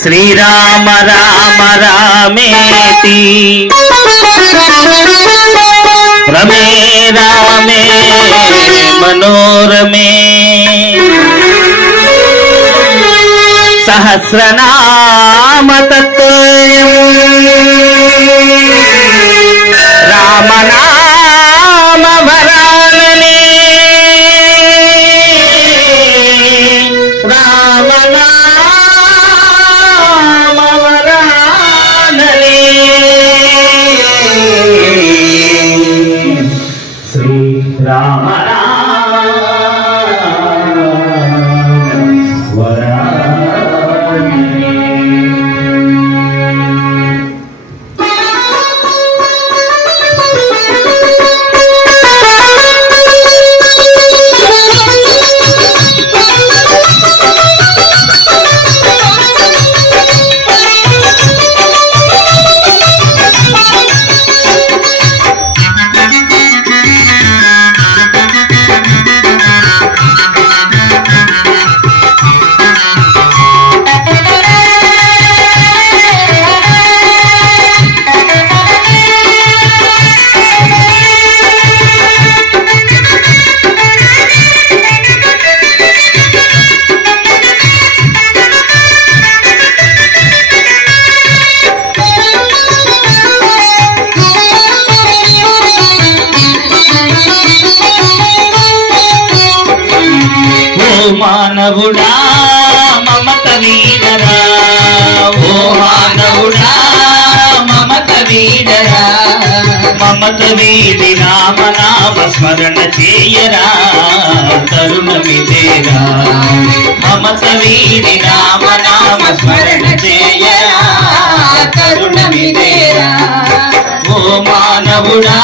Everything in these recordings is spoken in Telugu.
శ్రీరామ రామ రామేతి రమే రామే మనోరమే సహస్రనామ తత్తుల్యం రామనామ వరాననే రామనామ వరాననే శ్రీరామ మానవుడా మమత వీడరా ఓ మానవుడా మమత వీడరా మమత వీడి రామనామ స్మరణ చేయరా తరుణమిదేరా మమత వీడి రామనామ స్మరణ చేయరా తరుణమిదేరా ఓ మానవుడా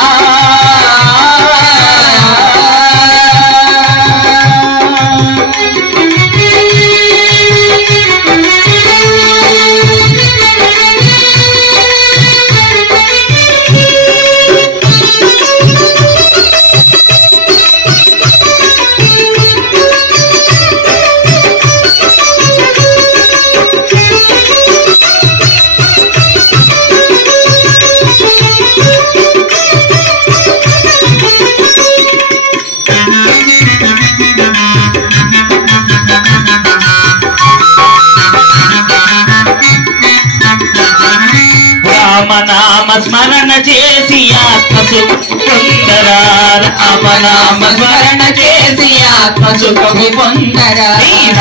రామనామ స్మరణ చేసి ఆత్మసుఖము పొందరా రామనామ స్మరణ చేసి ఆత్మసుఖము పొందరా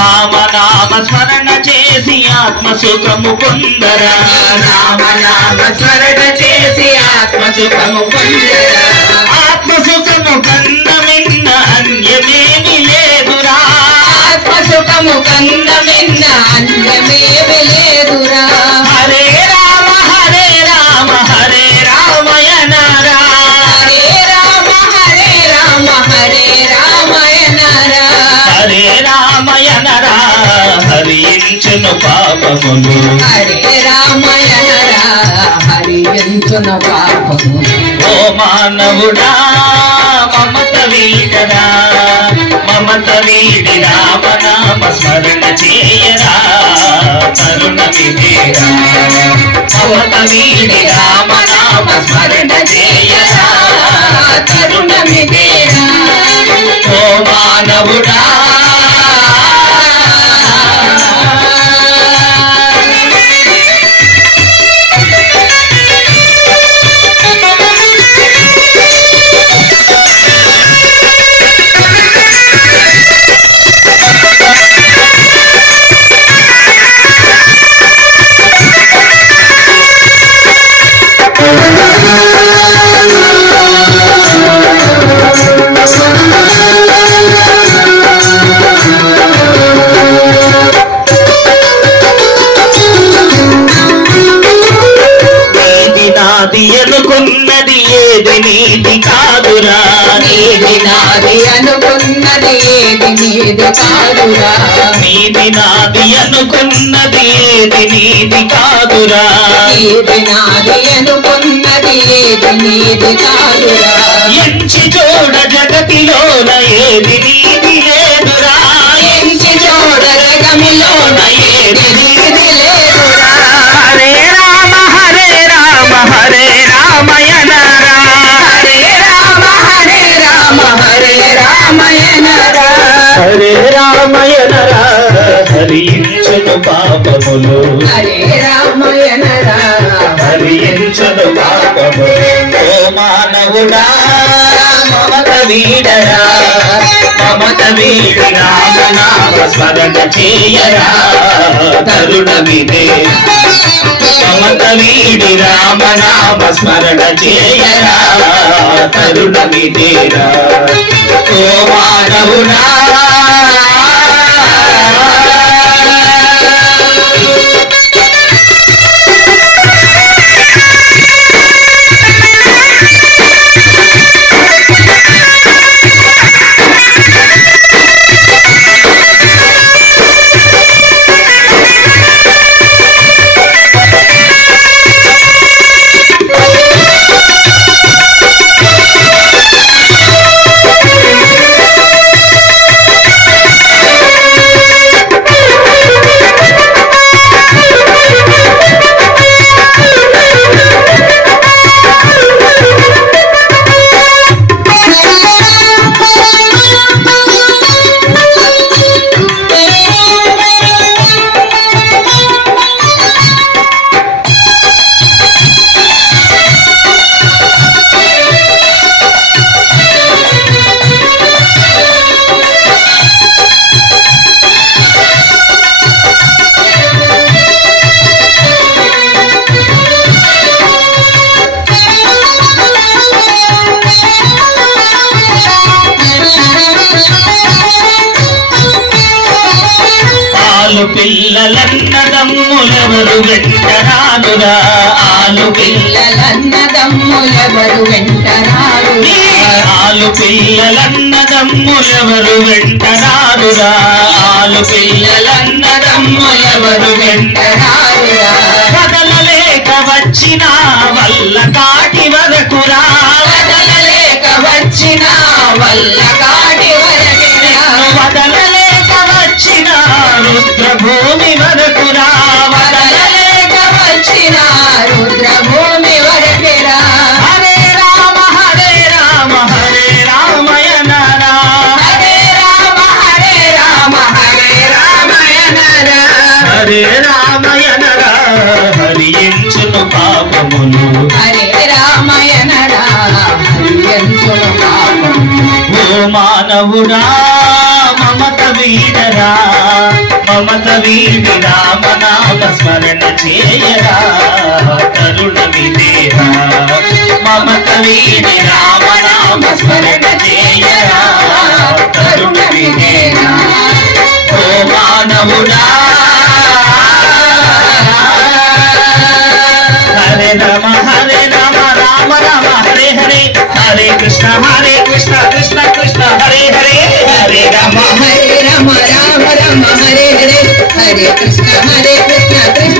రామనామ స్మరణ చేసి ఆత్మసుఖము పొందరా రామనామ స్మరణ చేసి ఆత్మసుఖము పొందరా ఆత్మసుఖము కన్న మిన్న అన్యమేమి లేదురా ఆత్మసుఖము కన్న మిన్న అన్యమేమి లేదురా హరే రామ హరే రామ హరే రామయనరా హరే రామ హరే రామ హరే రామయనరా హరే రామయనరా హరించును పాపములు హరే రామయనరా హరించును పాపములు ఓ మానవుడా మమత వీడరా మమత వీడి రామనామ స్మరణ చేయరా తరుణమిదేరా మమత వీడి రామనామ స్మరణ చేయరా తరుణమిదేరా ఓ మానవుడా అనుకున్నది ఏది నీది కాదురా నీది నాది అనుకున్నది ఏది నీది కాదురా నీది నాది అనుకున్నది ఏది నీది కాదురా నీది నాది అనుకున్నది ఏది నీది కాదురా ఎంచి చూడ జగతిలోన ఏది నీది లేదురా ఎంచి చూడ జగమిలోన ఏది నీది లేదురా రామయనరా హరించును పాపములు హరే రామయనరా హరించును పాపములు ఓ మానవుడా మమత వీడరా మమత వీడి రామనామ స్మరణ చేయరా తరుణమిదే మమత వీడి రామనామ స్మరణ చేయరా తరుణమిదేరా ఓ మానవుడా ఆలు పిల్లలన్నదమ్ములెవరు వెంటరానురా ఆలు పిల్లలన్నదమ్ములెవరు వెంటరారురా ఆలు పిల్లలన్నదమ్ములెవరు వెంటరానురా ఆలు పిల్లలన్నదమ్ములెవరు వెంటరారురా కదలలేక వచ్చిన వల్ల కాటి వరకురా వదలలేక వచ్చిన వల్ల కాటి వరకురా వదలలేక వచ్చిన రుద్రభూమి వరకురా వదలలేక వచ్చిన రుద్రభూమి వరకురా హరే రామ హరే రామ హరే రామయనరా హరే రామ హరే రామ హరే రామయనరా హరే రామయనరా హరించును పాపములు హరే రామయనరా హరియంచును పాపములు ఓ మానవుడా మమత వీడరా మమత వీడి రామనామ స్మరణ చేయరా తరుణమిదేరా మమత వీడి రామనామ స్మరణ చేయరా తరుణమిదేరా ఓ మానవుడా హరే రామ రామ రామ హరే హరే హరే కృష్ణ కృష్ణ కృష్ణ హరే హరే హరే రామ హరే రామ రామ రామ హరే హరే హరే కృష్ణ కృష్ణ